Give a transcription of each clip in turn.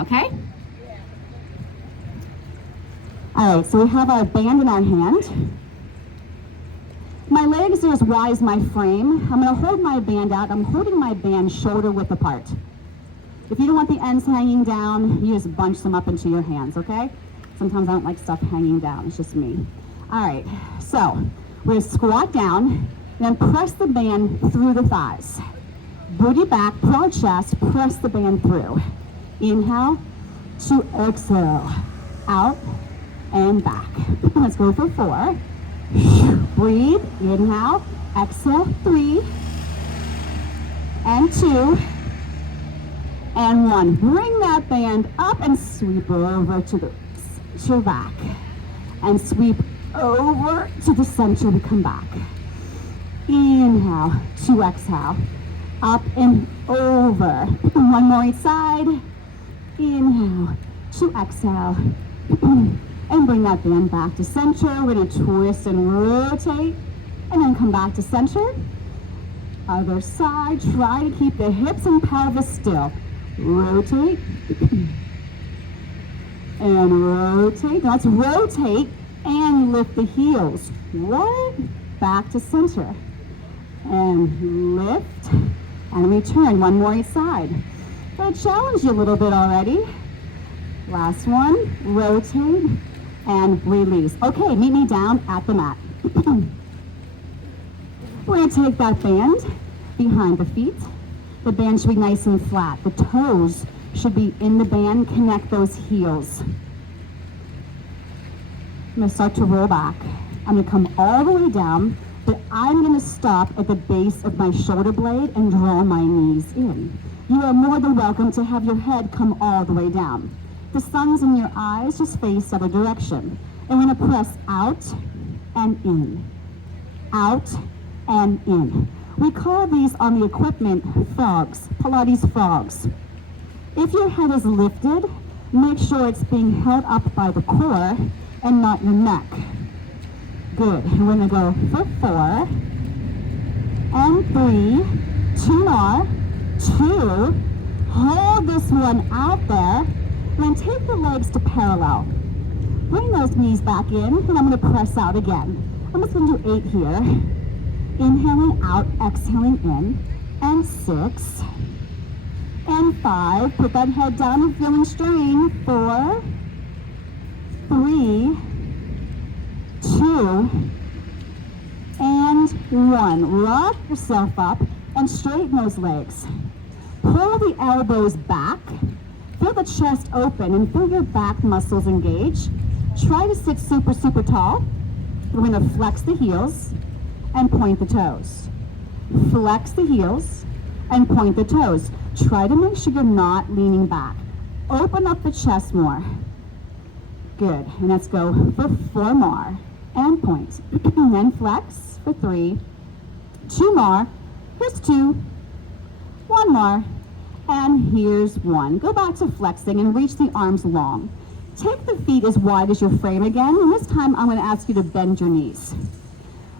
Okay? All right, so we have our band in our hand. My legs are as wide as my frame. I'm going to hold my band out. I'm holding my band shoulder width apart. If you don't want the ends hanging down, you just bunch them up into your hands, okay? Sometimes I don't like stuff hanging down. It's just me. All right, so we're going to squat down, then press the band through the thighs. Booty back, broad chest, press the band through. Inhale to exhale. Out and back. Let's go for 4. Breathe, inhale, exhale, 3, and 2, and 1. Bring that band up and sweep over to your back. And sweep over to the center to come back. Inhale to exhale. Up and over. One more each side. Inhale to exhale. And bring that band back to center. We're going to twist and rotate. And then come back to center. Other side. Try to keep the hips and pelvis still. Rotate. And rotate. Let's rotate and lift the heels. Right back to center. And lift. And return. One more each side. Gonna challenge you a little bit already. Last one. Rotate. And release. Okay, meet me down at the mat. We're going to take that band behind the feet. The band should be nice and flat. The toes should be in the band. Connect those heels. I'm going to start to roll back. I'm going to come all the way down, but I'm going to stop at the base of my shoulder blade and draw my knees in. You are more than welcome to have your head come all the way down. The sun's in your eyes, just face the other direction. And we're going to press out and in. Out and in. We call these on the equipment frogs, Pilates frogs. If your head is lifted, make sure it's being held up by the core and not your neck. Good. We're going to go for 4 and 3, 2 more, 2. Hold this one out there. Then take the legs to parallel. Bring those knees back in, and I'm going to press out again. I'm just going to do 8 here. Inhaling out, exhaling in, and 6, and 5. Put that head down and feeling strain. 4, 3, 2, and 1. Rock yourself up and straighten those legs. Pull the elbows back. Feel the chest open and feel your back muscles engage. Try to sit super, super tall. We're going to flex the heels and point the toes. Flex the heels and point the toes. Try to make sure you're not leaning back. Open up the chest more. Good. And let's go for 4 more. And point. And then flex for 3. 2 more. Here's 2. 1 more. And here's 1. Go back to flexing and reach the arms long. Take the feet as wide as your frame again, and this time I'm going to ask you to bend your knees.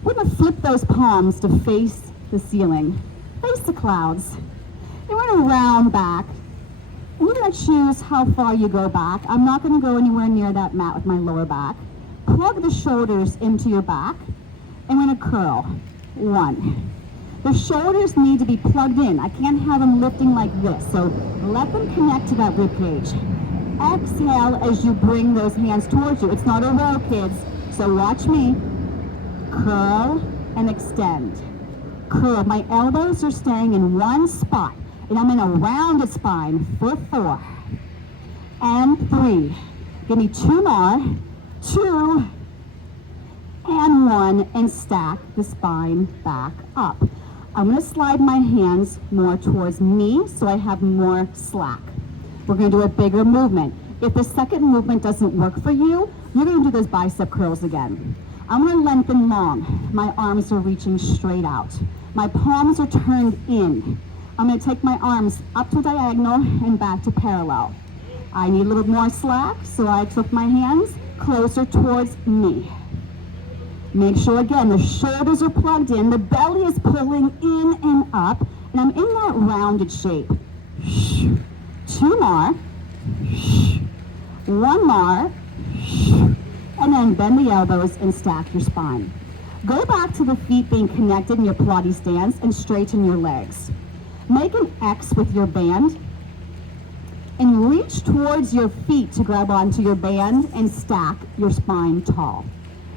We're going to flip those palms to face the ceiling, face the clouds. And we're going to round back. And you're going to choose how far you go back. I'm not going to go anywhere near that mat with my lower back. Plug the shoulders into your back, and we're going to curl. 1. The shoulders need to be plugged in. I can't have them lifting like this, so let them connect to that rib cage. Exhale as you bring those hands towards you. It's not a row, kids, so watch me. Curl and extend. Curl. My elbows are staying in one spot, and I'm in a rounded spine for 4 and 3. Give me 2 more. 2 and 1, and stack the spine back up. I'm going to slide my hands more towards me so I have more slack. We're going to do a bigger movement. If the second movement doesn't work for you, you're going to do those bicep curls again. I'm going to lengthen long. My arms are reaching straight out. My palms are turned in. I'm going to take my arms up to diagonal and back to parallel. I need a little more slack, so I took my hands closer towards me. Make sure, again, the shoulders are plugged in, the belly is pulling in and up, and I'm in that rounded shape. 2 more. One more. And then bend the elbows and stack your spine. Go back to the feet being connected in your Pilates stance and straighten your legs. Make an X with your band and reach towards your feet to grab onto your band and stack your spine tall.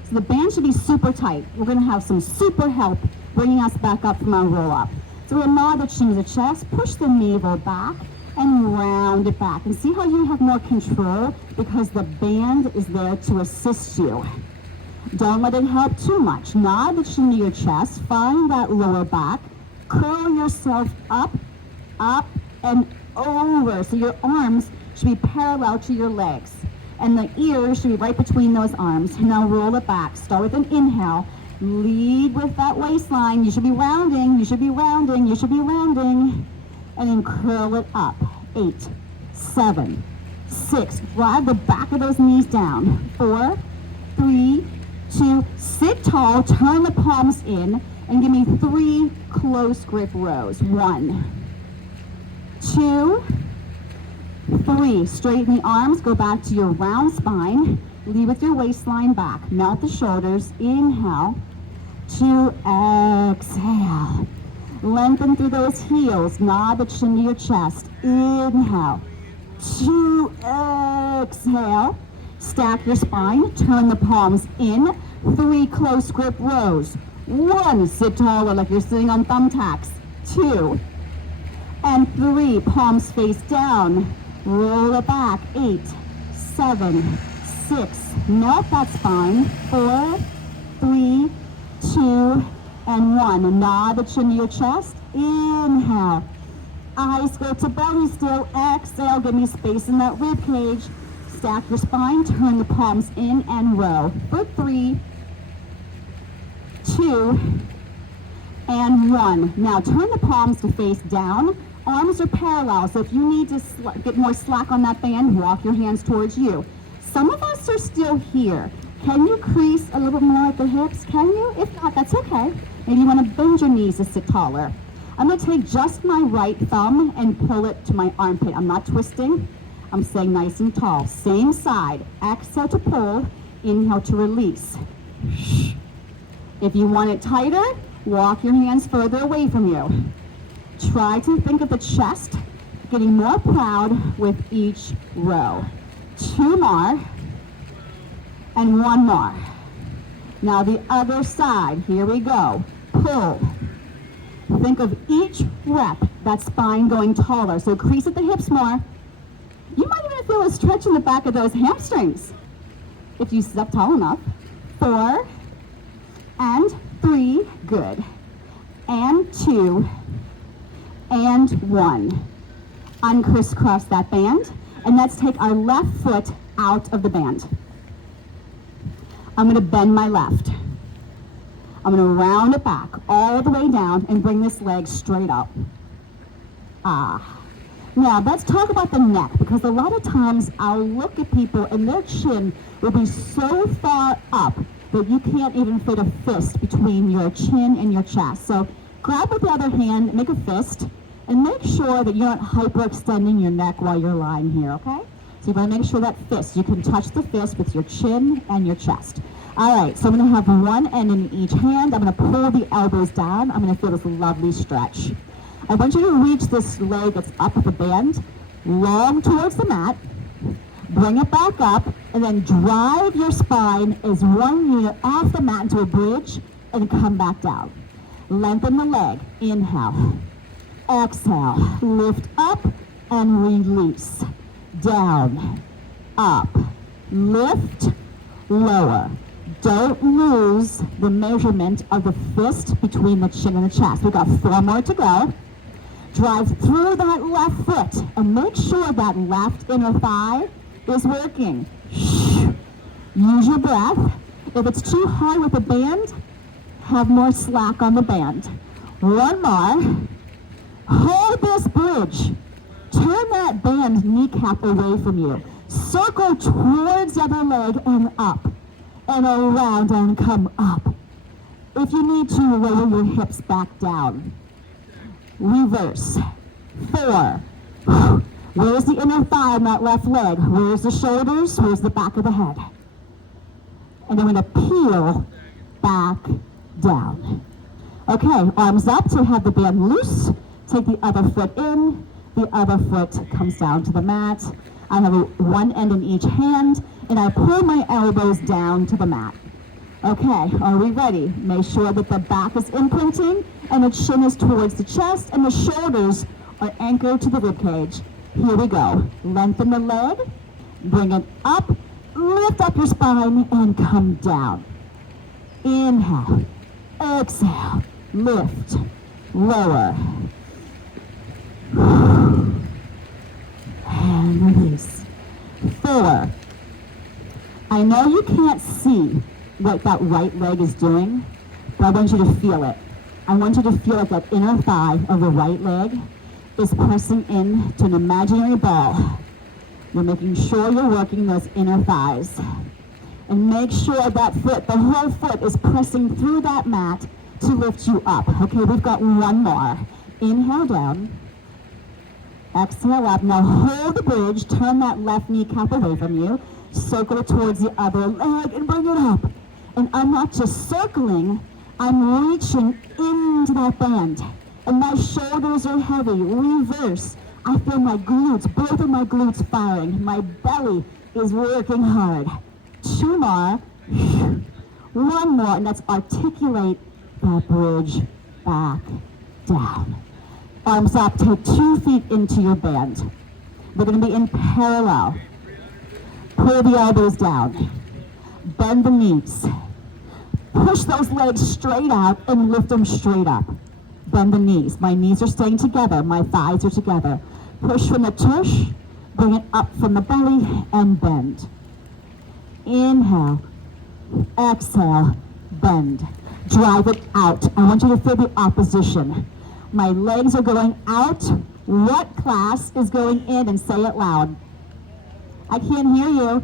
So the band should be super tight. We're going to have some super help bringing us back up from our roll up. So we'll nod the chin to the chest, push the navel back, and round it back. And see how you have more control because the band is there to assist you. Don't let it help too much. Nod the chin to your chest, find that lower back, curl yourself up, up, and over. So your arms should be parallel to your legs. And the ears should be right between those arms. Now roll it back. Start with an inhale. Lead with that waistline. You should be rounding, you should be rounding, you should be rounding. And then curl it up. 8, 7, 6. Drive the back of those knees down. 4, 3, 2. Sit tall, turn the palms in, and give me 3 close grip rows. 1, 2, 3. Straighten the arms, go back to your round spine. Lead with your waistline back. Melt the shoulders. Inhale. 2, exhale. Lengthen through those heels. Nod the chin to your chest. Inhale. 2, exhale. Stack your spine. Turn the palms in. 3 close grip rows. 1, sit taller like you're sitting on thumbtacks. 2, and 3, palms face down. Roll it back. 8, 7, 6. Melt that spine. 4, 3, 2, and 1. Nod the chin to your chest. Inhale. Eyes go to belly still. Exhale. Give me space in that rib cage. Stack your spine. Turn the palms in and row. For 3, 2, and 1. Now turn the palms to face down. Arms are parallel, so if you need to get more slack on that band, walk your hands towards you. Some of us are still here. Can you crease a little bit more at the hips? Can you? If not, that's okay. Maybe you want to bend your knees to sit taller. I'm going to take just my right thumb and pull it to my armpit. I'm not twisting. I'm staying nice and tall. Same side. Exhale to pull. Inhale to release. If you want it tighter, walk your hands further away from you. Try to think of the chest getting more proud with each row. 2 more, and 1 more. Now the other side, here we go. Pull. Think of each rep, that spine going taller. So crease at the hips more. You might even feel a stretch in the back of those hamstrings if you sit up tall enough. 4, and 3, good. And 2, and 1. Uncrisscross that band, and let's take our left foot out of the band. I'm going to bend my left. I'm going to round it back all the way down and bring this leg straight up. Now let's talk about the neck, because a lot of times I'll look at people and their chin will be so far up that you can't even fit a fist between your chin and your chest. So grab with the other hand, make a fist, and make sure that you're not hyperextending your neck while you're lying here, okay? So you want to make sure that fist, you can touch the fist with your chin and your chest. All right, so I'm going to have one end in each hand. I'm going to pull the elbows down. I'm going to feel this lovely stretch. I want you to reach this leg that's up at the band, long towards the mat, bring it back up, and then drive your spine as one unit off the mat into a bridge and come back down. Lengthen the leg. Inhale. Exhale. Lift up and release. Down. Up. Lift. Lower. Don't lose the measurement of the fist between the chin and the chest. We've got 4 more to go. Drive through that left foot and make sure that left inner thigh is working. Use your breath. If it's too hard with the band, have more slack on the band. 1 more. Hold this bridge. Turn that band kneecap away from you. Circle towards the other leg and up. And around and come up. If you need to, lower your hips back down. Reverse. 4. Where's the inner thigh on that left leg? Where's the shoulders? Where's the back of the head? And then we're going to peel back down. Okay, arms up to have the band loose. Take the other foot in. The other foot comes down to the mat. I have one end in each hand, and I pull my elbows down to the mat. Okay, are we ready? Make sure that the back is imprinting, and the chin is towards the chest, and the shoulders are anchored to the ribcage. Here we go. Lengthen the leg, bring it up, lift up your spine, and come down. Inhale, exhale, lift, lower, and release. 4. I know you can't see what that right leg is doing, but I want you to feel it. I want you to feel like that inner thigh of the right leg is pressing in to an imaginary ball. You're making sure you're working those inner thighs. And make sure that foot, the whole foot, is pressing through that mat to lift you up. Okay, we've got one more. Inhale down. Exhale up. Now hold the bridge. Turn that left kneecap away from you. Circle towards the other leg and bring it up. And I'm not just circling, I'm reaching into that band. And my shoulders are heavy. Reverse. I feel my glutes, both of my glutes firing. My belly is working hard. 2 more. 1 more, and let's articulate that bridge back down. Arms up, take 2 feet into your band. We're going to be in parallel. Pull the elbows down. Bend the knees. Push those legs straight out and lift them straight up. Bend the knees. My knees are staying together. My thighs are together. Push from the tush. Bring it up from the belly and bend. Inhale. Exhale. Bend. Drive it out. I want you to feel the opposition. My legs are going out. What class is going in? And say it loud. I can't hear you.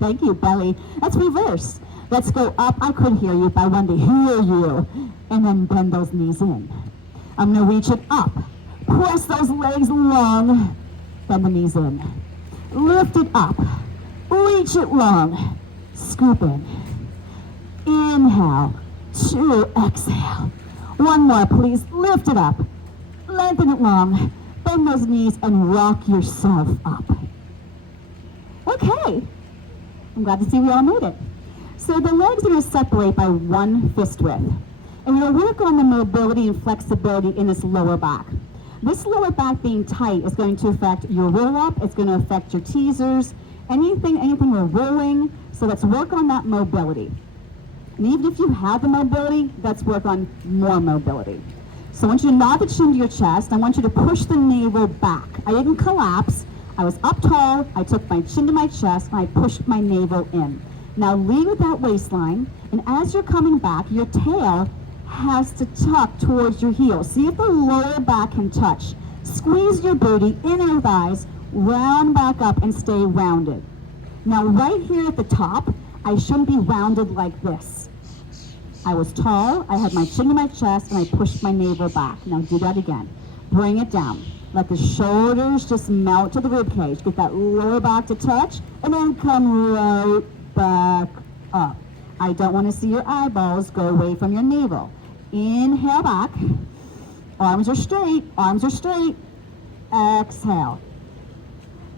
Thank you, belly. Let's reverse. Let's go up. I couldn't hear you, but I wanted to hear you. And then bend those knees in. I'm going to reach it up. Press those legs long. Bend the knees in. Lift it up. Reach it long. Scoop in. Inhale. 2. Exhale. 1 more, please. Lift it up. Lengthen it long. Bend those knees and rock yourself up. Okay. I'm glad to see we all made it. So the legs are going to separate by 1 fist width. And we're going to work on the mobility and flexibility in this lower back. This lower back being tight is going to affect your roll up. It's going to affect your teasers. Anything we're rolling. So let's work on that mobility. And even if you have the mobility, let's work on more mobility. So I want you to nod the chin to your chest. I want you to push the navel back. I didn't collapse. I was up tall. I took my chin to my chest, and I pushed my navel in. Now lean with that waistline, and as you're coming back, your tail has to tuck towards your heel. See if the lower back can touch. Squeeze your booty, inner thighs, round back up and stay rounded. Now right here at the top, I shouldn't be rounded like this. I was tall, I had my chin to my chest, and I pushed my navel back. Now do that again. Bring it down. Let the shoulders just melt to the rib cage. Get that lower back to touch, and then come right back up. I don't want to see your eyeballs go away from your navel. Inhale back. Arms are straight. Arms are straight. Exhale.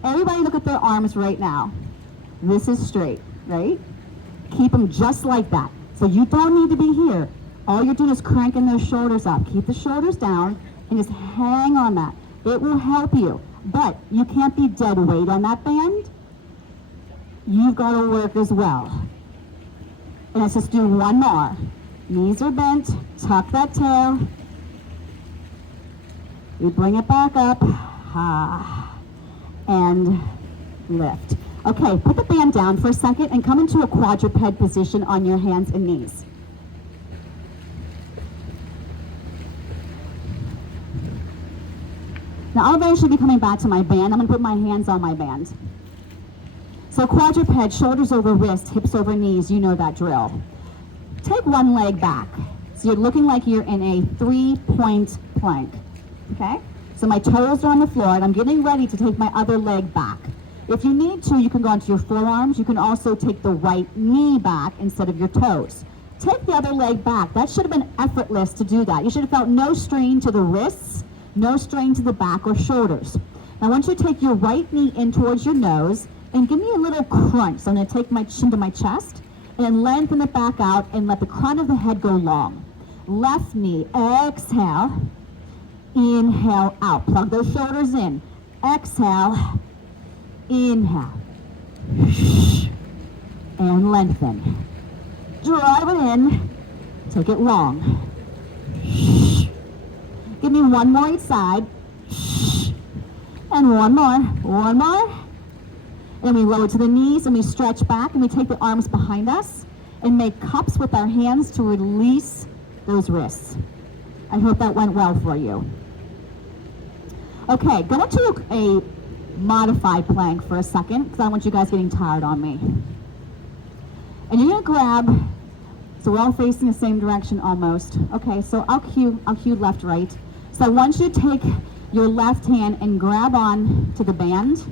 Everybody look at their arms right now. This is straight, right? Keep them just like that. So you don't need to be here. All you're doing is cranking those shoulders up. Keep the shoulders down and just hang on that. It will help you. But you can't be dead weight on that band. You've got to work as well. And let's just do 1 more. Knees are bent. Tuck that tail. We bring it back up. And lift. Okay, put the band down for a second and come into a quadruped position on your hands and knees. Now I'll eventually be coming back to my band. I'm going to put my hands on my band. So quadruped, shoulders over wrists, hips over knees, you know that drill. Take 1 leg back. So you're looking like you're in a 3-point plank. Okay? So my toes are on the floor, and I'm getting ready to take my other leg back. If you need to, you can go onto your forearms. You can also take the right knee back instead of your toes. Take the other leg back. That should have been effortless to do that. You should have felt no strain to the wrists, no strain to the back or shoulders. Now I want you to take your right knee in towards your nose and give me a little crunch. So I'm going to take my chin to my chest and then lengthen it back out and let the crown of the head go long. Left knee, exhale, inhale out. Plug those shoulders in. Exhale, inhale, and lengthen. Drive it in, take it long. Give me one more each side. And one more. And we lower to the knees and we stretch back and we take the arms behind us and make cups with our hands to release those wrists. I hope that went well for you. Okay, go into a modified plank for a second because I want you guys getting tired on me. And you're gonna grab, so we're all facing the same direction almost. Okay, so I'll cue left, right. So I want you to take your left hand and grab on to the band.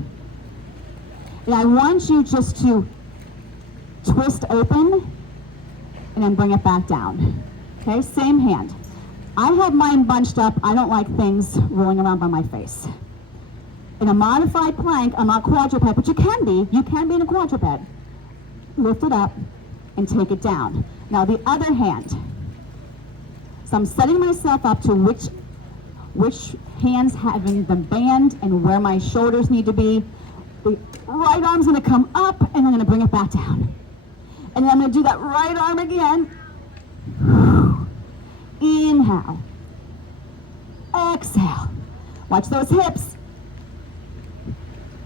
And I want you just to twist open and then bring it back down. Okay, same hand. I have mine bunched up. I don't like things rolling around by my face. In a modified plank, I'm not quadruped, but you can be in a quadruped. Lift it up and take it down. Now the other hand. So I'm setting myself up to which hands having the band and where my shoulders need to be. The right arm's gonna come up and I'm gonna bring it back down. And then I'm gonna do that right arm again. Inhale. Exhale. Watch those hips.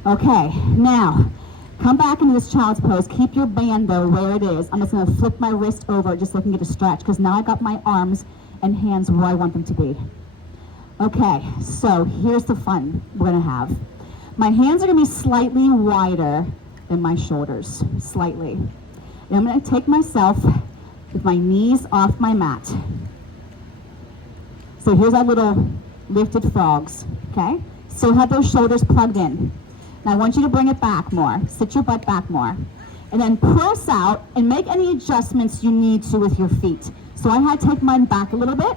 Okay, now come back into this child's pose. Keep your band though where it is. I'm just gonna flip my wrist over just so I can get a stretch because now I got my arms and hands where I want them to be. Okay, so here's the fun we're gonna have. My hands are gonna be slightly wider than my shoulders, slightly. And I'm gonna take myself with my knees off my mat. So here's our little lifted frogs, okay? Still have those shoulders plugged in. Now I want you to bring it back more. Sit your butt back more. And then press out and make any adjustments you need to with your feet. So I had to take mine back a little bit.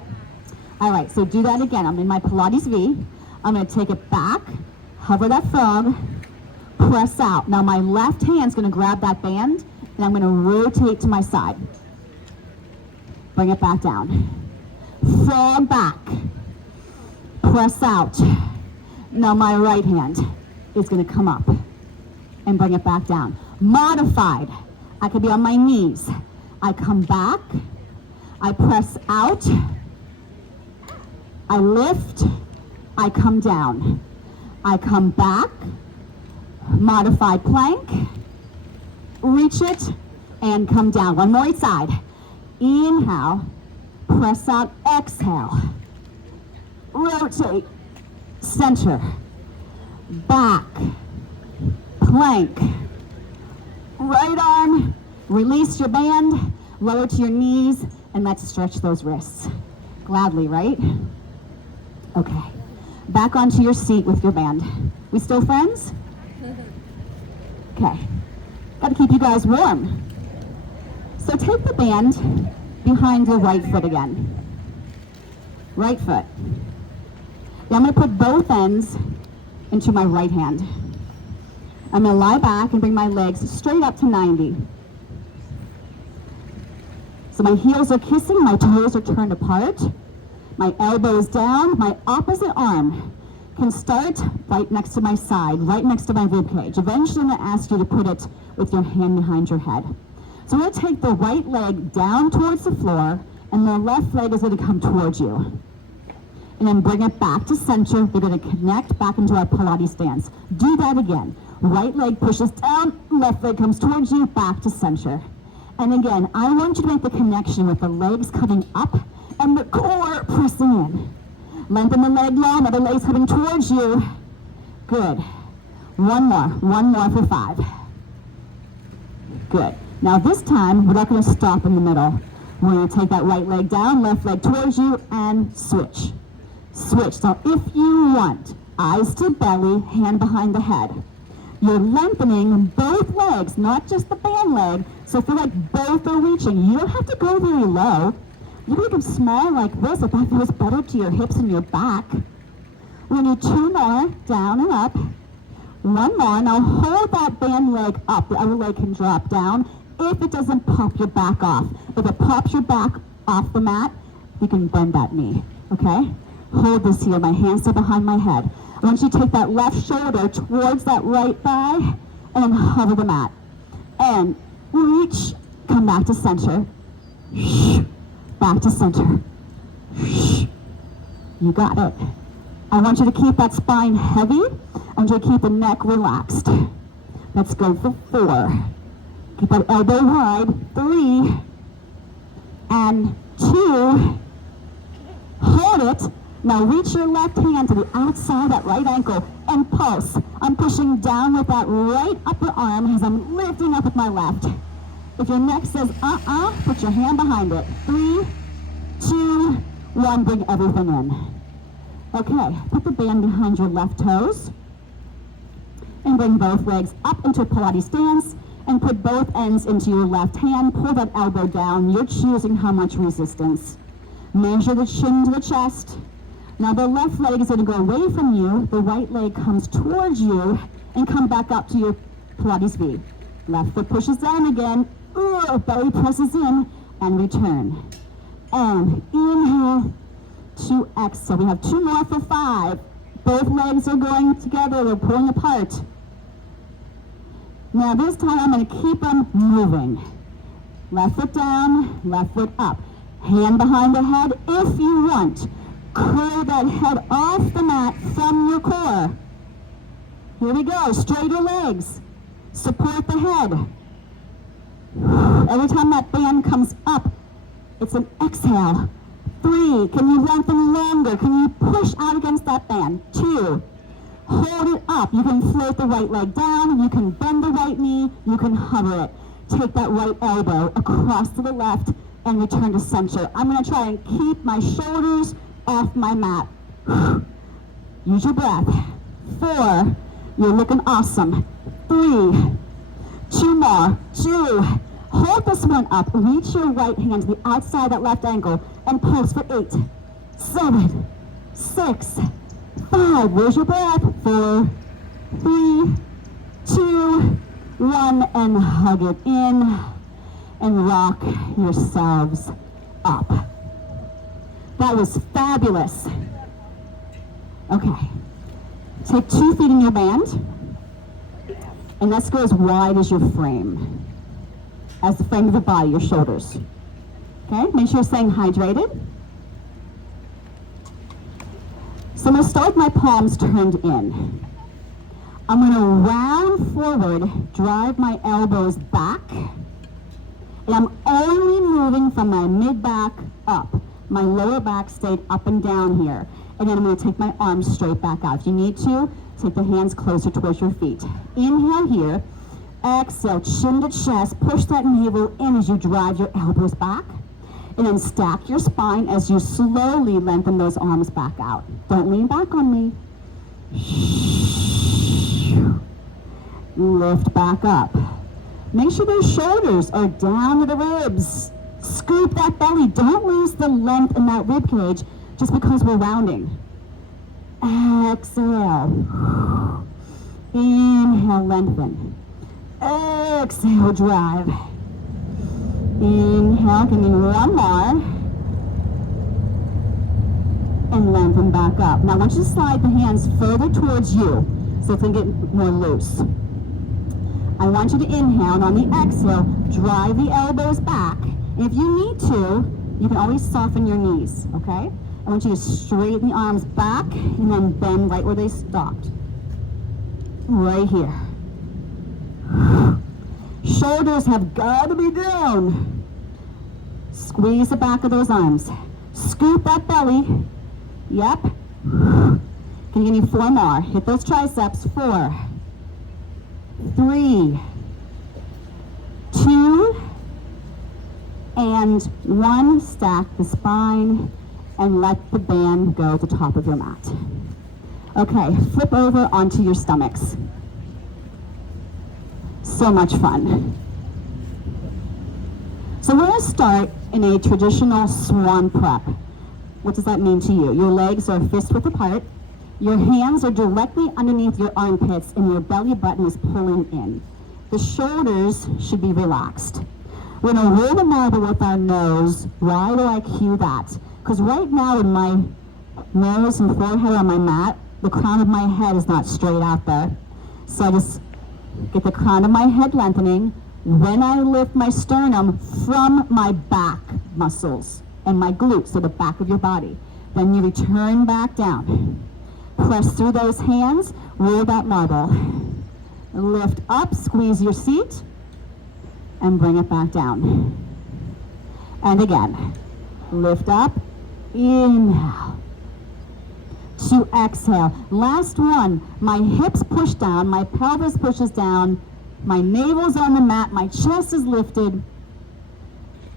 All right, so do that again. I'm in my Pilates V. I'm gonna take it back, hover that frog, press out. Now my left hand's gonna grab that band and I'm gonna rotate to my side. Bring it back down. Frog back, press out. Now my right hand is gonna come up and bring it back down. Modified, I could be on my knees. I come back, I press out, I lift, I come down. I come back, modified plank, reach it, and come down. One more each side. Inhale, press out, exhale. Rotate, center, back, plank, right arm, release your band, lower to your knees, and let's stretch those wrists. Gladly, right? Okay. Back onto your seat with your band. We still friends? Okay. Got to keep you guys warm. So take the band behind your right foot again. Right foot. Now I'm going to put both ends into my right hand. I'm going to lie back and bring my legs straight up to 90. So my heels are kissing, my toes are turned apart. My elbows down, my opposite arm can start right next to my side, right next to my rib cage. Eventually I'm gonna ask you to put it with your hand behind your head. So I'm gonna take the right leg down towards the floor and the left leg is gonna come towards you. And then bring it back to center. We're gonna connect back into our Pilates stance. Do that again. Right leg pushes down, left leg comes towards you, back to center. And again, I want you to make the connection with the legs coming up and the core pressing in. Lengthen the leg long, other leg's coming towards you. Good. One more for 5. Good. Now this time, we're not gonna stop in the middle. We're gonna take that right leg down, left leg towards you, and switch. Switch. So if you want, eyes to belly, hand behind the head. You're lengthening both legs, not just the band leg. So feel like both are reaching. You don't have to go very low. You can make them small like this if that feels better to your hips and your back. We're going to do 2 more, down and up. 1 more. Now hold that band leg up. The other leg can drop down if it doesn't pop your back off. If it pops your back off the mat, you can bend that knee, okay? Hold this here. My hands are behind my head. I want you to take that left shoulder towards that right thigh and then hover the mat. And reach, come back to center. Back to center. You got it. I want you to keep that spine heavy. I want you to keep the neck relaxed. Let's go for 4. Keep that elbow wide. 3 and 2. Hold it. Now reach your left hand to the outside of that right ankle and pulse. I'm pushing down with that right upper arm as I'm lifting up with my left. If your neck says put your hand behind it. 3, 2, 1, bring everything in. Okay, put the band behind your left toes and bring both legs up into a Pilates stance and put both ends into your left hand. Pull that elbow down. You're choosing how much resistance. Measure the chin to the chest. Now the left leg is going to go away from you. The right leg comes towards you and come back up to your Pilates V. Left foot pushes down again. Belly presses in and return. And inhale to exhale. We have 2 more for 5. Both legs are going together. They're pulling apart. Now this time I'm going to keep them moving. Left foot down, left foot up. Hand behind the head if you want. Curl that head off the mat from your core. Here we go. Straighter legs. Support the head. Every time that band comes up, it's an exhale. 3. Can you lengthen longer? Can you push out against that band? 2. Hold it up. You can float the right leg down. You can bend the right knee. You can hover it. Take that right elbow across to the left and return to center. I'm going to try and keep my shoulders off my mat. Use your breath. 4. You're looking awesome. 3. 2 more. 2. Hold this one up. Reach your right hand to the outside of that left ankle and pulse for 8, 7, 6, 5. Where's your breath? 4, 3, 2, 1, and hug it in and rock yourselves up. That was fabulous. Okay. Take 2 feet in your band and let's go as wide as your frame. As the frame of the body, your shoulders. Okay, make sure you're staying hydrated. So I'm going to start with my palms turned in. I'm going to round forward, drive my elbows back, and I'm only moving from my mid-back up. My lower back stayed up and down here. And then I'm going to take my arms straight back out. If you need to, take the hands closer towards your feet. Inhale here. Exhale, chin to chest. Push that navel in as you drive your elbows back. And then stack your spine as you slowly lengthen those arms back out. Don't lean back on me. Lift back up. Make sure those shoulders are down to the ribs. Scoop that belly. Don't lose the length in that rib cage just because we're rounding. Exhale. Inhale, lengthen. Exhale, drive. Inhale, give me 1 more. And lengthen back up. Now I want you to slide the hands further towards you so it's going to get more loose. I want you to inhale, and on the exhale, drive the elbows back. And if you need to, you can always soften your knees, okay? I want you to straighten the arms back and then bend right where they stopped. Right here. Shoulders have got to be down. Squeeze the back of those arms. Scoop that belly. Yep. Can you give me 4 more? Hit those triceps. 4, 3, 2, and 1. Stack the spine and let the band go to the top of your mat. Okay, flip over onto your stomachs. So much fun. So we're going to start in a traditional swan prep. What does that mean to you? Your legs are fist width apart, your hands are directly underneath your armpits, and your belly button is pulling in. The shoulders should be relaxed. We're going to roll the marble with our nose. Why do I cue that? Because right now in my nose and forehead on my mat, the crown of my head is not straight out there. So I just get the crown of my head lengthening. Then I lift my sternum from my back muscles and my glutes, so the back of your body. Then you return back down. Press through those hands, roll that marble. Lift up, squeeze your seat, and bring it back down. And again, lift up, inhale, to exhale. Last one, my hips push down, my pelvis pushes down, my navel's on the mat, my chest is lifted,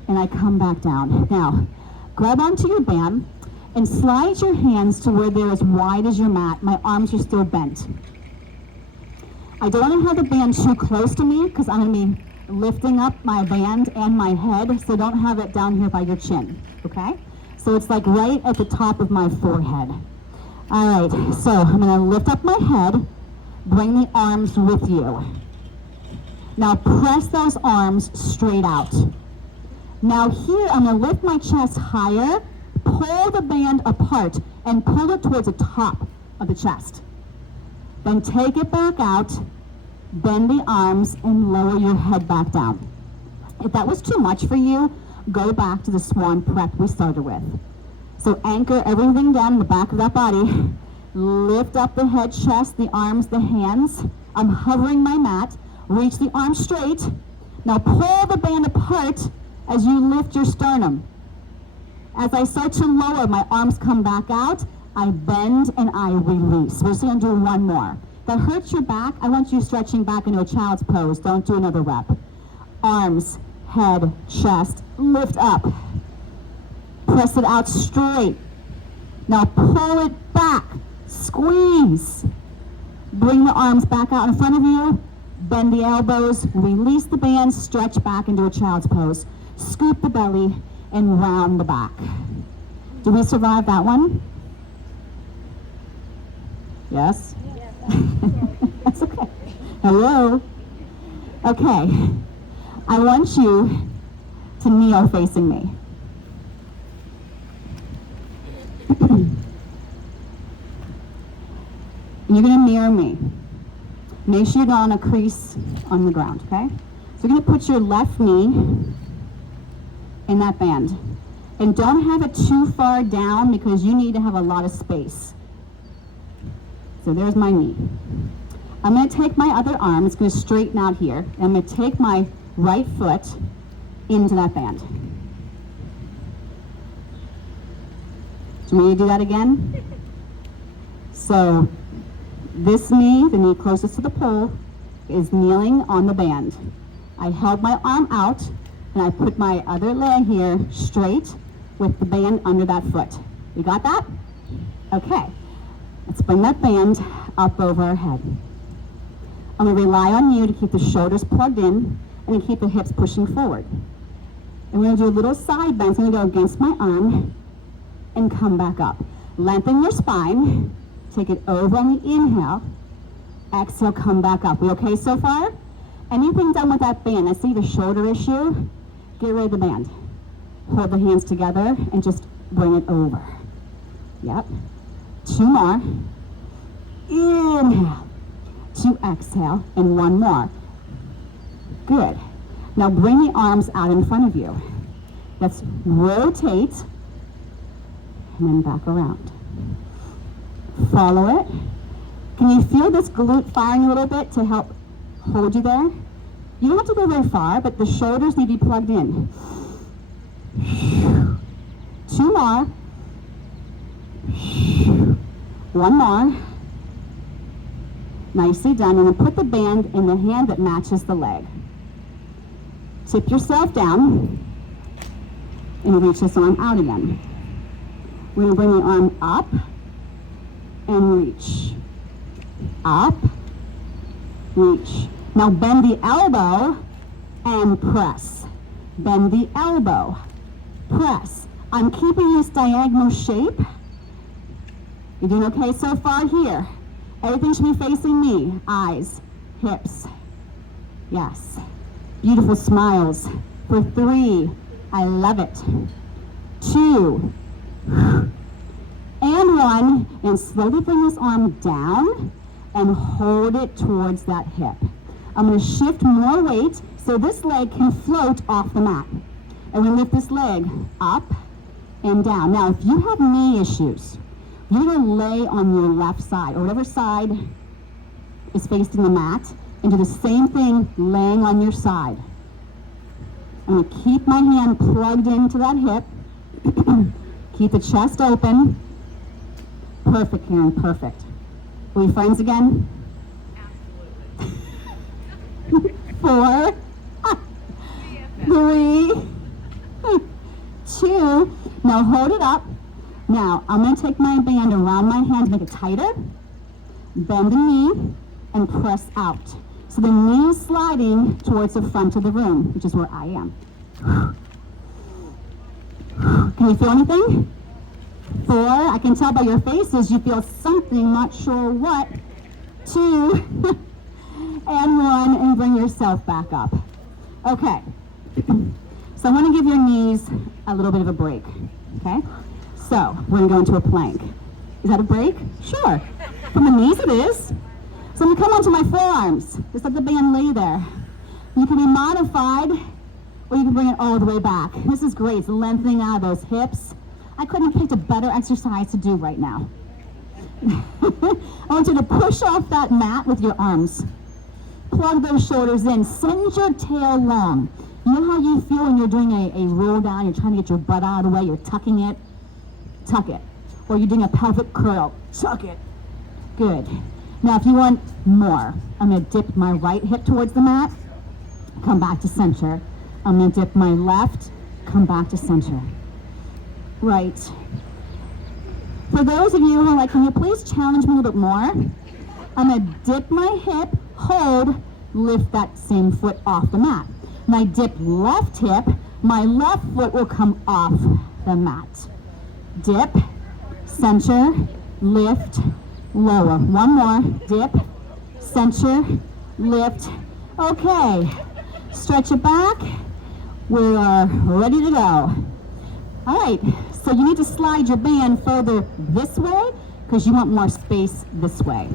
and I come back down. Now, grab onto your band and slide your hands to where they're as wide as your mat. My arms are still bent. I don't want to have the band too close to me because I'm going to be lifting up my band and my head, so don't have it down here by your chin, okay? So it's like right at the top of my forehead. All right, so I'm going to lift up my head, bring the arms with you. Now press those arms straight out. Now here, I'm going to lift my chest higher, pull the band apart, and pull it towards the top of the chest. Then take it back out, bend the arms, and lower your head back down. If that was too much for you, go back to the swan prep we started with. So anchor everything down in the back of that body. Lift up the head, chest, the arms, the hands. I'm hovering my mat. Reach the arms straight. Now pull the band apart as you lift your sternum. As I start to lower, my arms come back out. I bend and I release. We're just going to do one more. If that hurts your back, I want you stretching back into a child's pose. Don't do another rep. Arms, head, chest, lift up. Press it out straight. Now pull it back. Squeeze. Bring the arms back out in front of you. Bend the elbows. Release the band. Stretch back into a child's pose. Scoop the belly and round the back. Did we survive that one? Yes? That's okay. Hello? Okay. I want you to kneel facing me. You're going to mirror me. Make sure you're not on a crease on the ground, okay? So you're going to put your left knee in that band. And don't have it too far down because you need to have a lot of space. So there's my knee. I'm going to take my other arm, it's going to straighten out here, and I'm going to take my right foot into that band. Do you want me to do that again? So this knee, the knee closest to the pole, is kneeling on the band. I held my arm out, and I put my other leg here straight with the band under that foot. You got that? Okay. Let's bring that band up over our head. I'm going to rely on you to keep the shoulders plugged in and to keep the hips pushing forward. And we're going to do a little side bend. So I'm going to go against my arm and come back up. Lengthen your spine. Take it over on the inhale. Exhale, come back up. We okay so far? Anything done with that band? I see the shoulder issue. Get rid of the band. Hold the hands together and just bring it over. Yep. 2 more. Inhale. 2 exhale. And 1 more. Good. Now bring the arms out in front of you. Let's rotate and then back around. Follow it. Can you feel this glute firing a little bit to help hold you there? You don't have to go very far, but the shoulders need to be plugged in. 2 more. 1 more. Nicely done. And then put the band in the hand that matches the leg. Tip yourself down and reach this arm out again. We're gonna bring the arm up and reach. Up, reach. Now bend the elbow and press. Bend the elbow, press. I'm keeping this diagonal shape. You're doing okay so far here? Everything should be facing me. Eyes, hips. Yes. Beautiful smiles. For 3, I love it. 2, and 1, and slowly bring this arm down and hold it towards that hip. I'm going to shift more weight so this leg can float off the mat. And we lift this leg up and down. Now, if you have knee issues, you're going to lay on your left side, or whatever side is facing the mat, and do the same thing laying on your side. I'm going to keep my hand plugged into that hip. Keep the chest open. Perfect, Karen, perfect. Are we friends again? Absolutely. 4, 3, 2. Now hold it up. Now I'm going to take my band around my hand, make it tighter. Bend the knee and press out. So the knee is sliding towards the front of the room, which is where I am. Can you feel anything? 4, I can tell by your faces you feel something, not sure what. 2, and 1, and bring yourself back up. Okay, so I want to give your knees a little bit of a break, okay? So we're going to go into a plank. Is that a break? Sure. From the knees it is. So I'm going to come onto my forearms. Just let the band lay there. You can be modified, or you can bring it all the way back. This is great. It's lengthening out of those hips. I couldn't have picked a better exercise to do right now. I want you to push off that mat with your arms. Plug those shoulders in. Send your tail long. You know how you feel when you're doing a roll down, you're trying to get your butt out of the way, you're tucking it? Tuck it. Or you're doing a pelvic curl. Tuck it. Good. Now if you want more, I'm going to dip my right hip towards the mat, come back to center. I'm going to dip my left, come back to center. Right. For those of you who are like, can you please challenge me a little bit more? I'm going to dip my hip, hold, lift that same foot off the mat. And I dip left hip, my left foot will come off the mat. Dip, center, lift, lower. One more. Dip, center, lift. Okay. Stretch it back. We are ready to go. All right. So you need to slide your band further this way because you want more space this way.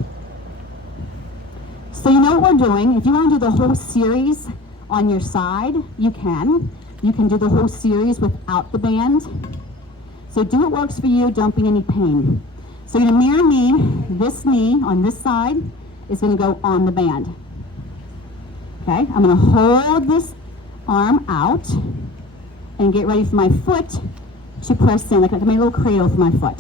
So you know what we're doing. If you want to do the whole series on your side, you can. You can do the whole series without the band. So do what works for you. Don't be in any pain. So you're going to mirror me. This knee on this side is going to go on the band. Okay, I'm going to hold this arm out and get ready for my foot to press in, like I made a little cradle for my foot.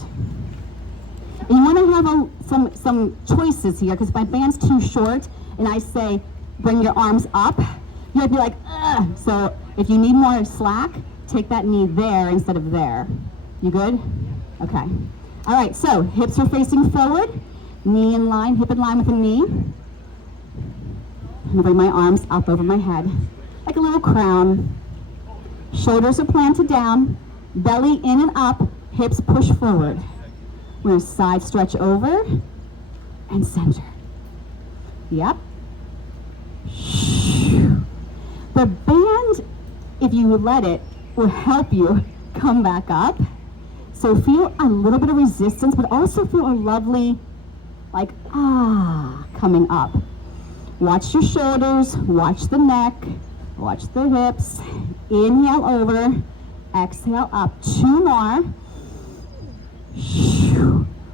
And you want to have some choices here, because my band's too short, and I say, bring your arms up. You might be like, ugh. So if you need more slack, take that knee there instead of there. You good? Okay. All right, so hips are facing forward, knee in line, hip in line with the knee. I'm gonna bring my arms up over my head, like a little crown. Shoulders are planted down, belly in and up, hips push forward. We're gonna side stretch over and center. Yep. The band, if you let it, will help you come back up. So feel a little bit of resistance, but also feel a lovely, like, coming up. Watch your shoulders, watch the neck, watch the hips. Inhale over, exhale up. 2 more.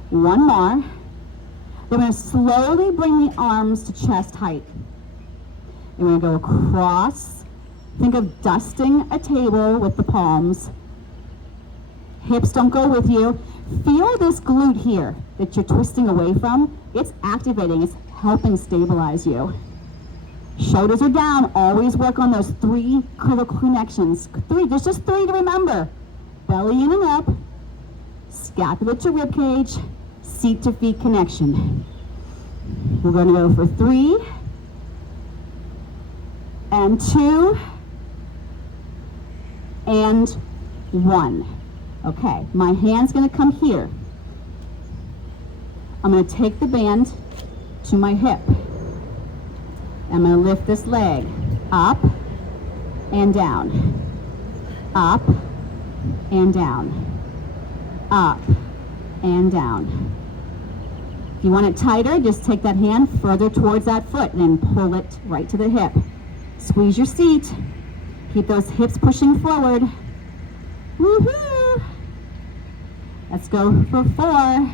1 more. Then we're going to slowly bring the arms to chest height. And we're going to go across. Think of dusting a table with the palms. Hips don't go with you. Feel this glute here that you're twisting away from. It's activating. It's helping stabilize you. Shoulders are down. Always work on those 3 critical connections. 3. There's just 3 to remember. Belly in and up. scapula to rib cage, seat to feet connection. We're going to go for 3 and 2 and 1. Okay, my hand's going to come here. I'm going to take the band to my hip. I'm going to lift this leg up and down, up and down, up and down. If you want it tighter, just take that hand further towards that foot and then pull it right to the hip. Squeeze your seat. Keep those hips pushing forward. Woohoo! Let's go for 4,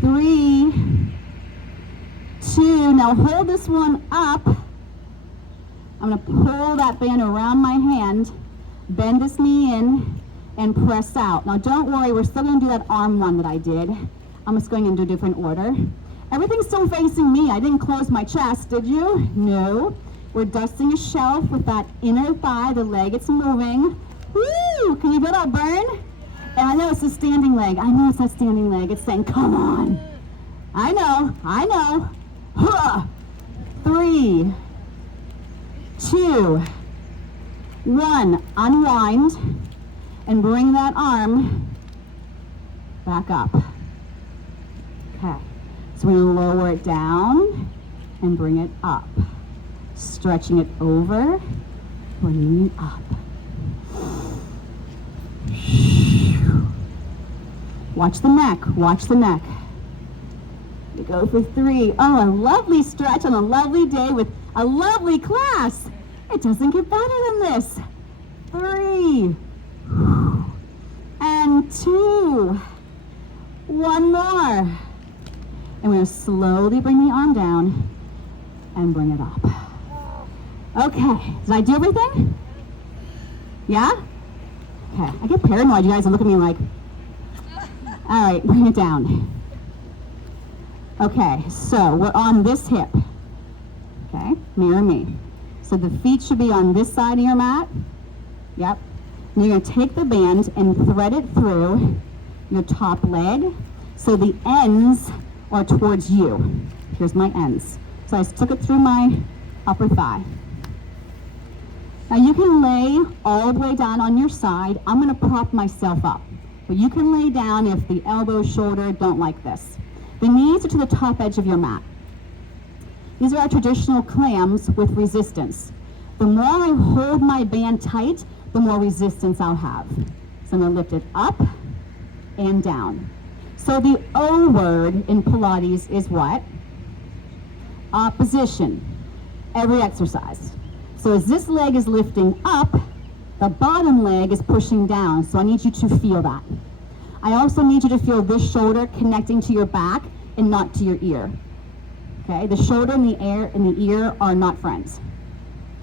3, 2. Now hold this one up. I'm going to pull that band around my hand, bend this knee in, and press out. Now don't worry, we're still going to do that arm one that I did. I'm just going into a different order. Everything's still facing me. I didn't close my chest, did you? No. We're dusting a shelf with that inner thigh, the leg, it's moving. Woo! Can you feel that burn? And I know it's a standing leg. I know it's that standing leg. It's saying, come on. I know. Huh. 3, 2, 1. Unwind and bring that arm back up. Okay. So we're going to lower it down and bring it up. Stretching it over, bringing it up. Watch the neck, watch the neck. We go for 3. Oh, a lovely stretch on a lovely day with a lovely class. It doesn't get better than this. 3 and 2. 1 more. And we're going to slowly bring the arm down and bring it up. Okay, did I do everything? Yeah? Okay, I get paranoid. You guys look at me like, all right, bring it down. Okay, so we're on this hip. Okay, mirror me. So the feet should be on this side of your mat. Yep. And you're gonna take the band and thread it through your top leg so the ends are towards you. Here's my ends. So I just took it through my upper thigh. Now you can lay all the way down on your side. I'm gonna prop myself up. But you can lay down if the elbow, shoulder don't like this. The knees are to the top edge of your mat. These are our traditional clams with resistance. The more I hold my band tight, the more resistance I'll have. So I'm gonna lift it up and down. So the O word in Pilates is what? Opposition, every exercise. So as this leg is lifting up, the bottom leg is pushing down, so I need you to feel that. I also need you to feel this shoulder connecting to your back and not to your ear. Okay, the shoulder and the ear are not friends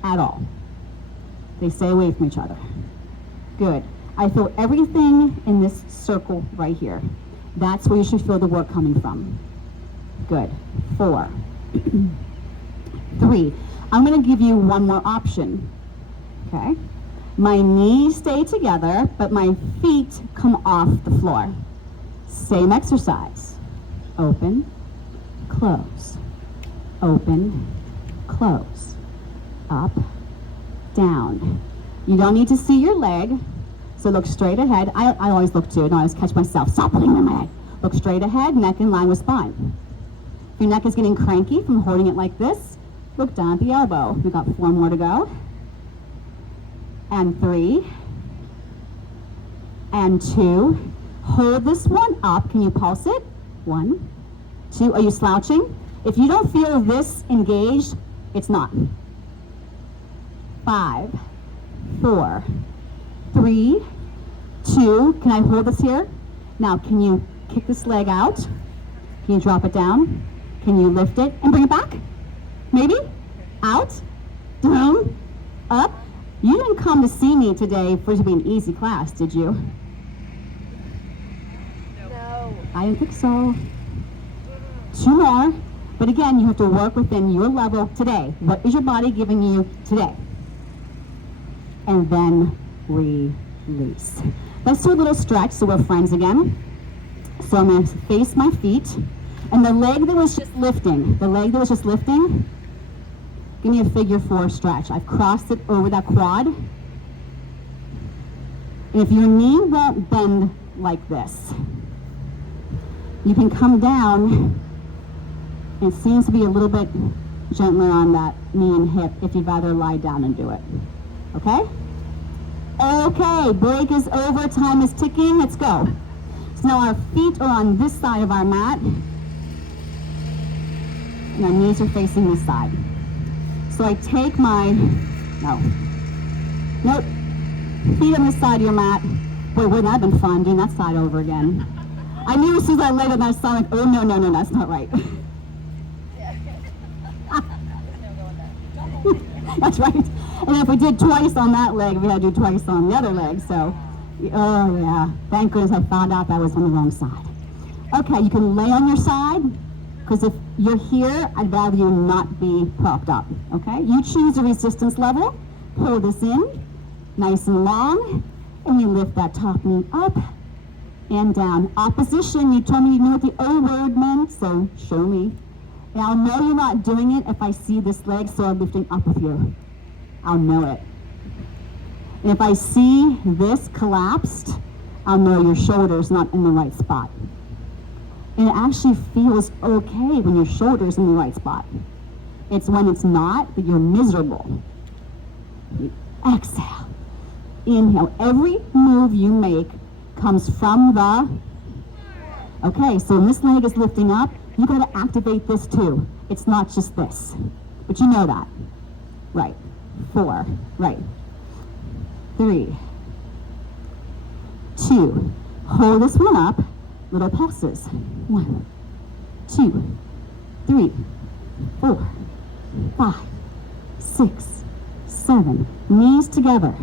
at all. They stay away from each other. Good. I feel everything in this circle right here. That's where you should feel the work coming from. Good. 4, 3. I'm going to give you one more option. Okay? My knees stay together, but my feet come off the floor. Same exercise. Open, close. Open, close. Up, down. You don't need to see your leg, so look straight ahead. I always look too, and I always catch myself. Stop looking at my head. Look straight ahead, neck in line with spine. If your neck is getting cranky from holding it like this, look down at the elbow. We've got 4 more to go. And 3. And 2. Hold this one up. Can you pulse it? 1, 2. Are you slouching? If you don't feel this engaged, it's not. 5, 4, 3, 2. Can I hold this here? Now, can you kick this leg out? Can you drop it down? Can you lift it and bring it back? Maybe? Out? Down? Up? You didn't come to see me today for it to be an easy class, did you? No. I didn't think so. 2 more. But again, you have to work within your level today. What is your body giving you today? And then release. Let's do a little stretch so we're friends again. So I'm going to face my feet. And the leg that was just lifting, give me a figure 4 stretch. I've crossed it over that quad. And if your knee won't bend like this, you can come down. It seems to be a little bit gentler on that knee and hip if you'd rather lie down and do it. Okay? Okay, break is over, time is ticking, let's go. So now our feet are on this side of our mat. And our knees are facing this side. So I take my, feet on this side of your mat. Boy, wouldn't that have been fun doing that side over again. I knew as soon as I laid on that side, oh no, that's not right. That's right. And if we did twice on that leg, we had to do twice on the other leg. So, oh yeah, thank goodness I found out that was on the wrong side. Okay, you can lay on your side, because if you're here, I'd rather you not be propped up, okay? You choose a resistance level, pull this in, nice and long, and we lift that top knee up and down. Opposition, you told me you knew what the O word meant, so show me. And I'll know you're not doing it if I see this leg, so I'm lifting up with you. I'll know it. And if I see this collapsed, I'll know your shoulder's not in the right spot. And it actually feels okay when your shoulder's in the right spot. It's when it's not that you're miserable. You exhale. Inhale. Every move you make comes from the... Okay, so when this leg is lifting up, you gotta activate this too. It's not just this. But you know that. Right. 4. Right. 3. 2. Hold this one up. Little pulses. 1, 2, 3, 4, 5, 6, 7. Knees together.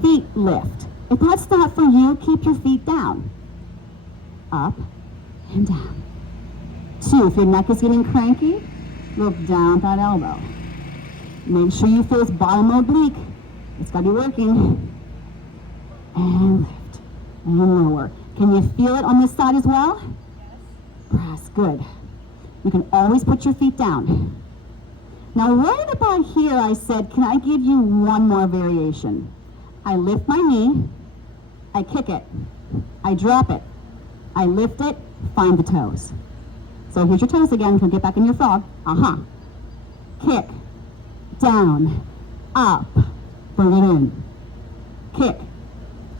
Feet lift. If that's not for you, keep your feet down. Up and down. 2, if your neck is getting cranky, look down at that elbow. Make sure you feel this bottom oblique. It's got to be working. And lift. And lower. Can you feel it on this side as well? Yes. Press. Good. You can always put your feet down. Now right about here I said, can I give you one more variation? I lift my knee. I kick it. I drop it. I lift it. Find the toes. So here's your toes again. You can get back in your frog. Kick. Down. Up. Bring it in. Kick.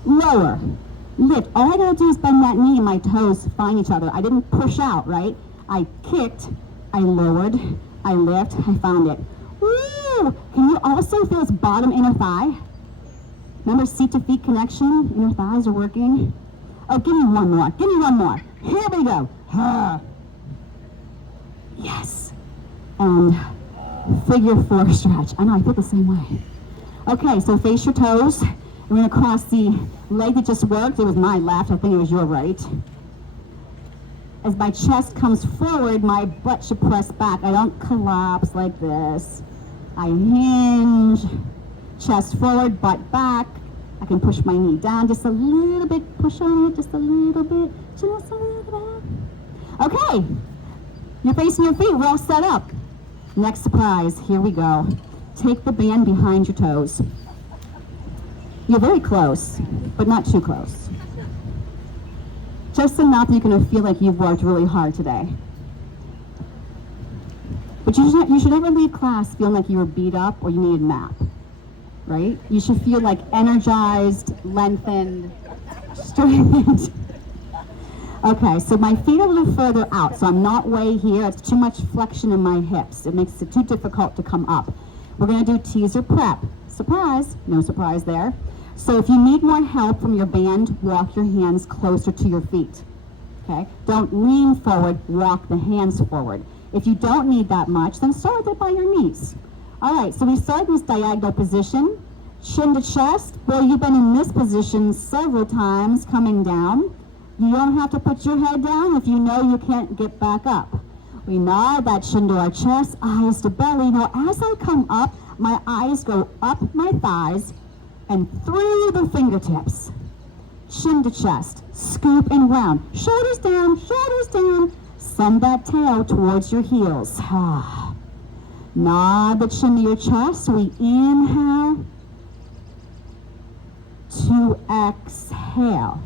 Lower. Lift. All I gotta do is bend that knee and my toes find each other. I didn't push out, right? I kicked. I lowered. I lift. I found it. Woo! Can you also feel this bottom inner thigh? Remember seat to feet connection? Inner thighs are working. Oh, give me one more. Give me one more. Here we go. Yes. And figure 4 stretch. I know, I feel the same way. Okay, so face your toes. We're going to cross the leg that just worked. It was my left. I think it was your right. As my chest comes forward, my butt should press back. I don't collapse like this. I hinge. Chest forward, butt back. I can push my knee down just a little bit. Push on it just a little bit. Just a little bit. Okay. You're facing your feet. We're all set up. Next surprise. Here we go. Take the band behind your toes. You're very close, but not too close. Just enough you can feel like you've worked really hard today. But you should never leave class feeling like you were beat up or you needed a nap, right? You should feel like energized, lengthened, strengthened. Okay, so my feet are a little further out, so I'm not way here. It's too much flexion in my hips. It makes it too difficult to come up. We're gonna do teaser prep. Surprise, no surprise there. So if you need more help from your band, walk your hands closer to your feet, okay? Don't lean forward, walk the hands forward. If you don't need that much, then start it by your knees. All right, so we start in this diagonal position, chin to chest. Boy, you've been in this position several times coming down. You don't have to put your head down if you know you can't get back up. We nod that chin to our chest, eyes to belly. Now, as I come up, my eyes go up my thighs and through the fingertips. chin to chest, scoop and round, shoulders down, send that tail towards your heels. Nod the chin to your chest, we inhale to exhale.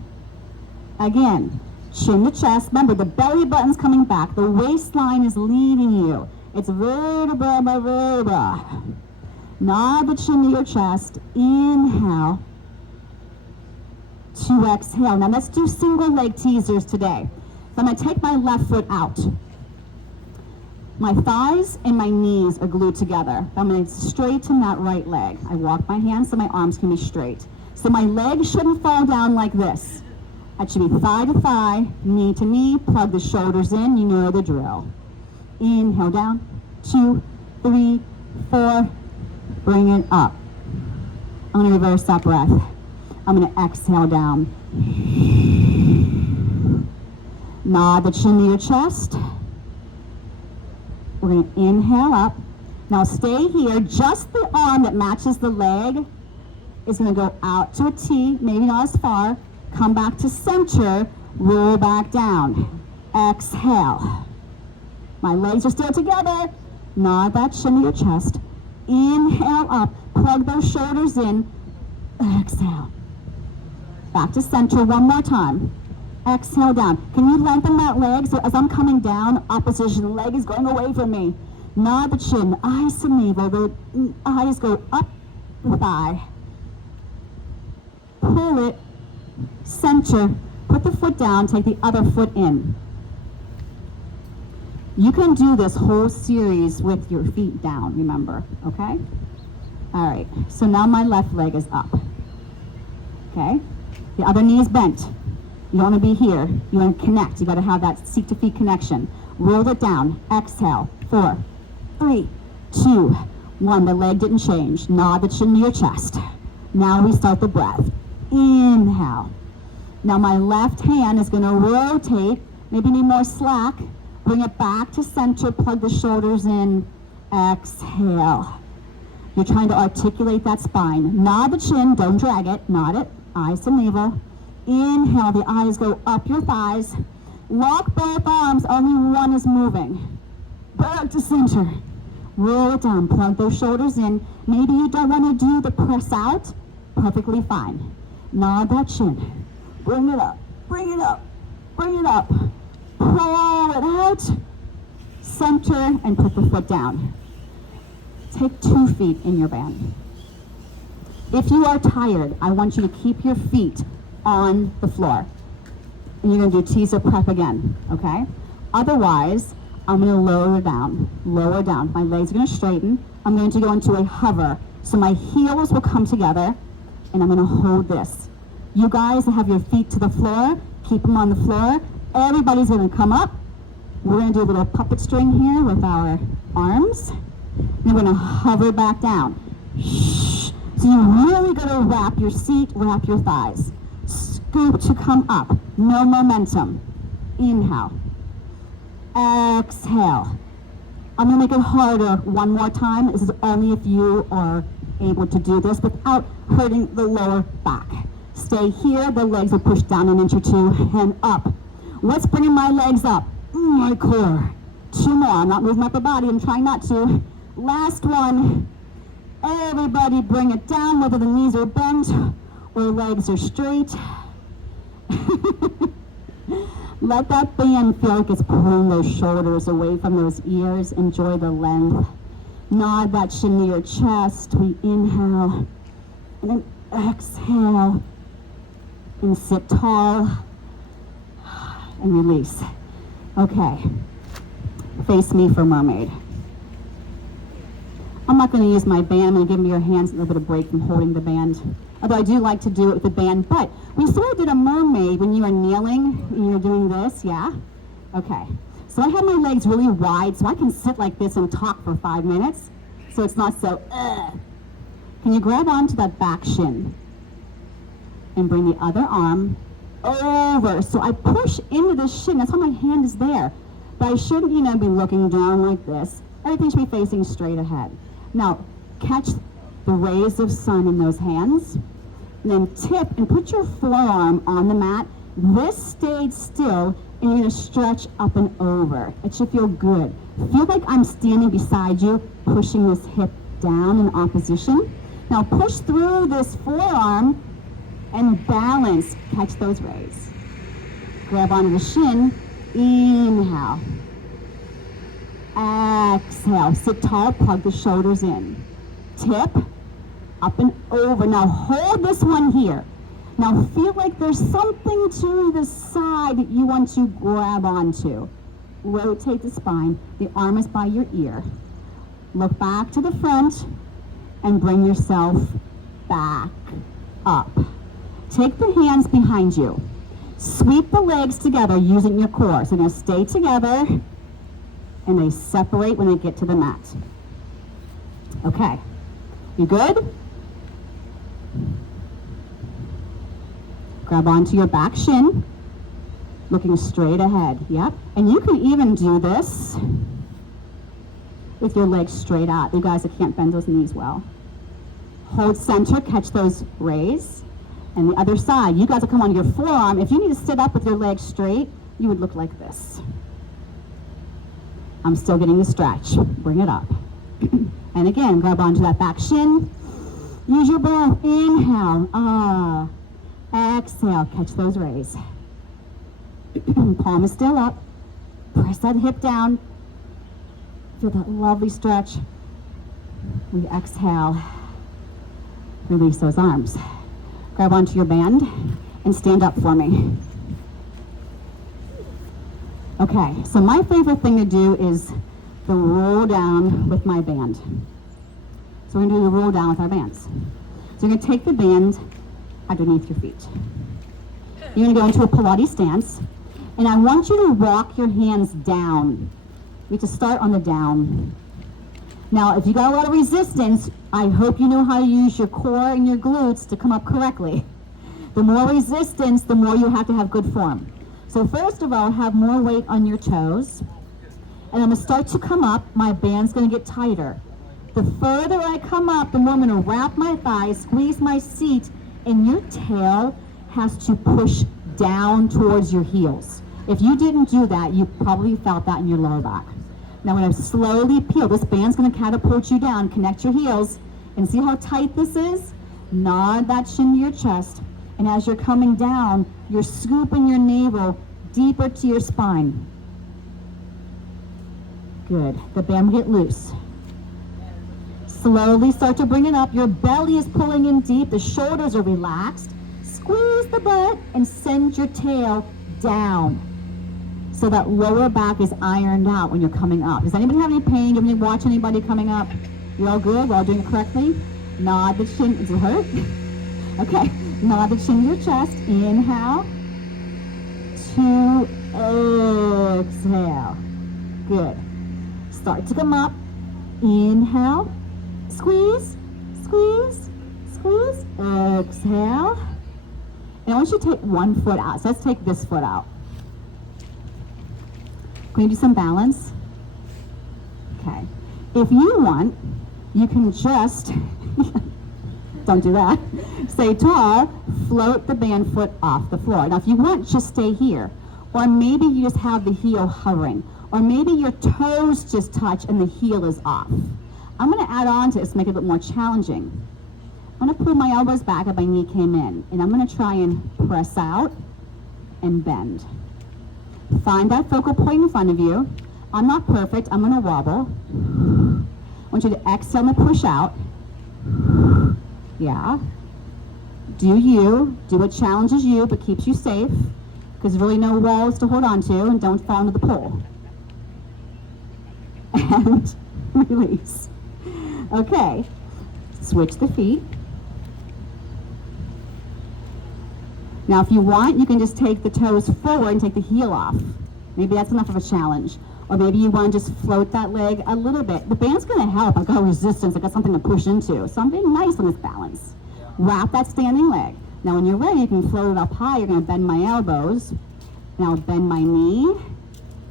Again, chin to chest, remember the belly button's coming back, the waistline is leading you. It's vertebra by vertebra. Nod the chin to your chest, inhale to exhale. Now let's do single leg teasers today. So I'm going to take my left foot out. My thighs and my knees are glued together. I'm going to straighten that right leg. I walk my hands so my arms can be straight. So my leg shouldn't fall down like this. It should be thigh to thigh, knee to knee, plug the shoulders in, you know the drill. Inhale down, 2, 3, 4, bring it up. I'm going to reverse that breath. I'm going to exhale down. Nod the chin to your chest. We're going to inhale up. Now stay here. Just the arm that matches the leg is going to go out to a T, maybe not as far. Come back to center, roll back down. Exhale. My legs are still together. Nod that chin to your chest. Inhale up. Plug those shoulders in. Exhale. Back to center one more time. Exhale down. Can you lengthen that leg so as I'm coming down, opposition leg is going away from me. Nod the chin, eyes to navel, the eyes go up the thigh. Pull it, center, put the foot down, take the other foot in. You can do this whole series with your feet down, remember, okay? All right, so now my left leg is up, okay? The other knee is bent. You don't want to be here. You want to connect. You got to have that seat to feet connection. Roll it down. Exhale. 4, 3, 2, 1. The leg didn't change. Nod the chin to your chest. Now we start the breath. Inhale. Now my left hand is going to rotate. Maybe need more slack. Bring it back to center. Plug the shoulders in. Exhale. You're trying to articulate that spine. Nod the chin. Don't drag it. Nod it. Eyes to navel. Inhale, the eyes go up your thighs. Lock both arms, only one is moving. Back to center. Roll it down, plug those shoulders in. Maybe you don't want to do the press out. Perfectly fine. Nod that chin. Bring it up, bring it up, bring it up. Pull it out. Center and put the foot down. Take 2 feet in your band. If you are tired, I want you to keep your feet on the floor. And you're going to do teaser prep again, okay? Otherwise, I'm going to lower down. My legs are going to straighten. I'm going to go into a hover. So my heels will come together, and I'm going to hold this. You guys have your feet to the floor. Keep them on the floor. Everybody's going to come up. We're going to do a little puppet string here with our arms. And we're going to hover back down. So you're really going to wrap your seat, wrap your thighs. Scoop to come up. No momentum. Inhale. Exhale. I'm going to make it harder one more time. This is only if you are able to do this without hurting the lower back. Stay here. The legs are pushed down an inch or 2 and up. What's bringing my legs up? My core. 2 more. I'm not moving my upper body. I'm trying not to. Last one. Everybody bring it down, whether the knees are bent or legs are straight. Let that band feel like it's pulling those shoulders away from those ears. Enjoy the length. Nod that chin to your chest. We inhale and then exhale and sit tall and release. Okay, face me for mermaid. I'm not going to use my band. I'm going to give your hands a little bit of break from holding the band. Although I do like to do it with the band. But we sort of did a mermaid when you were kneeling and you were doing this, yeah? Okay. So I have my legs really wide so I can sit like this and talk for 5 minutes. So it's not so, Can you grab onto that back shin? And bring the other arm over. So I push into the shin. That's how my hand is there. But I shouldn't, be looking down like this. Everything should be facing straight ahead. Now, catch the rays of sun in those hands. and then tip and put your forearm on the mat. This stayed still, and you're gonna stretch up and over. It should feel good. Feel like I'm standing beside you, pushing this hip down in opposition. Now push through this forearm and balance. Catch those rays. Grab onto the shin. Inhale. Exhale. Sit tall, plug the shoulders in. Tip, up and over. Now hold this one here. Now feel like there's something to the side that you want to grab onto. Rotate the spine. The arm is by your ear. Look back to the front and bring yourself back up. Take the hands behind you. Sweep the legs together using your core. So they're going to stay together and they separate when they get to the mat. Okay. You good? Grab onto your back shin, looking straight ahead. Yep. And you can even do this with your legs straight out. You guys that can't bend those knees well. Hold center, catch those rays. And the other side, you guys will come on your forearm. If you need to sit up with your legs straight, you would look like this. I'm still getting the stretch. Bring it up. And again, grab onto that back shin. Use your breath. Inhale. Exhale. Catch those rays. Palm is still up. Press that hip down. Feel that lovely stretch. We exhale. Release those arms. Grab onto your band and stand up for me. Okay, so my favorite thing to do is the roll down with my band. So we're gonna do the roll down with our bands. So you're gonna take the band underneath your feet. You're gonna go into a Pilates stance, and I want you to walk your hands down. You have to start on the down. Now, if you got a lot of resistance, I hope you know how to use your core and your glutes to come up correctly. The more resistance, the more you have to have good form. So first of all, have more weight on your toes. And I'm gonna start to come up, my band's gonna get tighter. The further I come up, the more I'm gonna wrap my thighs, squeeze my seat, and your tail has to push down towards your heels. If you didn't do that, you probably felt that in your lower back. Now when I slowly peel, this band's gonna catapult you down, connect your heels, and see how tight this is? Nod that chin to your chest, and as you're coming down, you're scooping your navel deeper to your spine. Good, the band will get loose. Slowly start to bring it up, your belly is pulling in deep, the shoulders are relaxed. Squeeze the butt and send your tail down, so that lower back is ironed out when you're coming up. Does anybody have any pain? Do you watch anybody coming up? You all good? We're all doing it correctly? Nod the chin. Does it hurt? Okay. Nod the chin to your chest. Inhale. 2. Exhale. Good. Start to come up. Inhale. Squeeze. Squeeze. Squeeze. Exhale. And I want you to take one foot out. So let's take this foot out. Can you do some balance? Okay. If you want, you can just, don't do that, stay tall, float the band foot off the floor. Now if you want, just stay here. Or maybe you just have the heel hovering. Or maybe your toes just touch and the heel is off. I'm gonna add on to this to make it a bit more challenging. I'm gonna pull my elbows back if my knee came in. And I'm gonna try and press out and bend. Find that focal point in front of you. I'm not perfect, I'm gonna wobble. I want you to exhale and push out. Yeah. Do you, do what challenges you but keeps you safe, because there's really no walls to hold on to, and don't fall into the pool. And release. Okay, switch the feet. Now if you want, you can just take the toes forward and take the heel off. Maybe that's enough of a challenge. Or maybe you want to just float that leg a little bit. The band's gonna help. I got resistance, I got something to push into. So I'm being nice on this balance. Wrap that standing leg. Now when you're ready, you can float it up high. You're gonna bend my elbows. Now bend my knee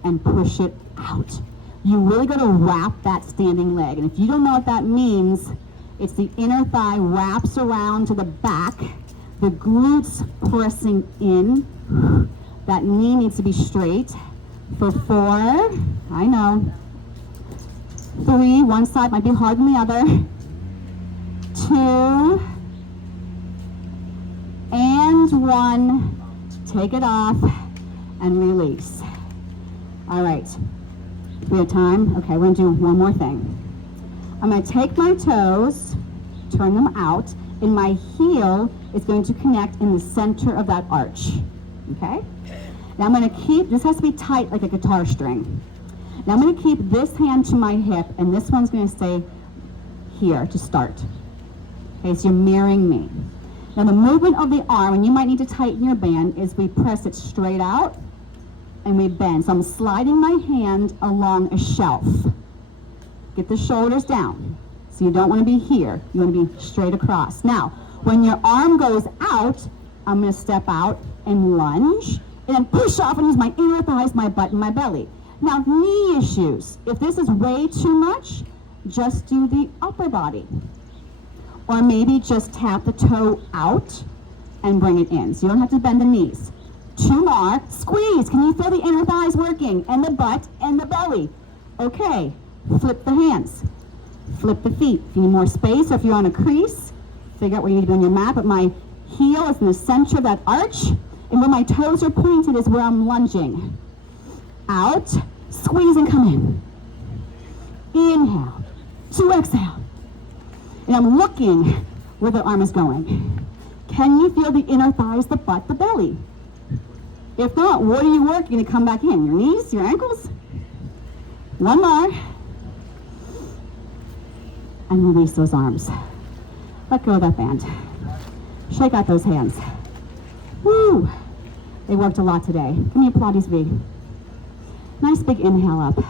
and push it out. You really gotta wrap that standing leg. And if you don't know what that means, it's the inner thigh wraps around to the back. The glutes pressing in. That knee needs to be straight. For 4, I know. 3, one side might be harder than the other. 2, and 1. Take it off and release. All right, we have time? Okay, we're gonna do one more thing. I'm gonna take my toes, turn them out, and my heel is going to connect in the center of that arch, okay? Now I'm gonna keep, this has to be tight like a guitar string. Now I'm gonna keep this hand to my hip, and this one's gonna stay here to start. Okay, so you're mirroring me. Now the movement of the arm, and you might need to tighten your band, is we press it straight out and we bend. So I'm sliding my hand along a shelf. Get the shoulders down. So you don't want to be here. You want to be straight across. Now, when your arm goes out, I'm going to step out and lunge and then push off and use my inner thighs, my butt, and my belly. Now, knee issues. If this is way too much, just do the upper body. Or maybe just tap the toe out and bring it in. So you don't have to bend the knees. 2 more. Squeeze. Can you feel the inner thighs working? And the butt and the belly. Okay. Flip the hands. Flip the feet. If you need more space, or if you're on a crease, figure out where you need to be on your mat. But my heel is in the center of that arch. And where my toes are pointed is where I'm lunging. Out. Squeeze and come in. Inhale. 2 exhale. And I'm looking where the arm is going. Can you feel the inner thighs, the butt, the belly? If not, what are you working to come back in? Your knees, your ankles? 1 more. And release those arms. Let go of that band. Shake out those hands. Woo! They worked a lot today. Give me a Pilates V. Nice big inhale up.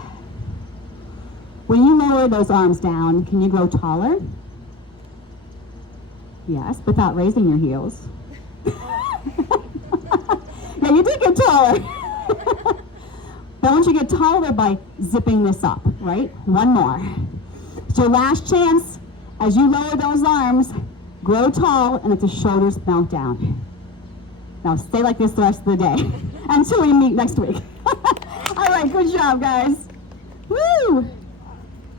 When you lower those arms down, can you grow taller? Yes, without raising your heels. Yeah, you did get taller. But don't you get taller by zipping this up, right? 1 more. It's your last chance. As you lower those arms, grow tall and let the shoulders melt down. Now stay like this the rest of the day until we meet next week. All right, good job, guys. Woo!